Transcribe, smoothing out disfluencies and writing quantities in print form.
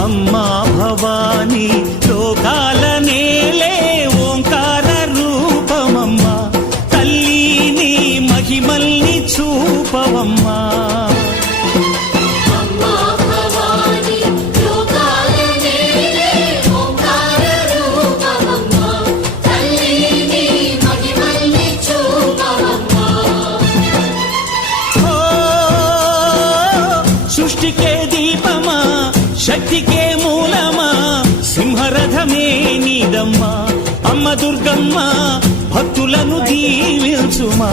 అమ్మా భవానీ లోకాల నేలే ఓంకార రూపమమ్మా తల్లి నీ మహిమల్ని చూపవమ్మా సృష్టికే దీపమా శక్తికే మూలమా సింహరథమే నీదమ్మా అమ్మ దుర్గమ్మ భక్తులను దీవించుమా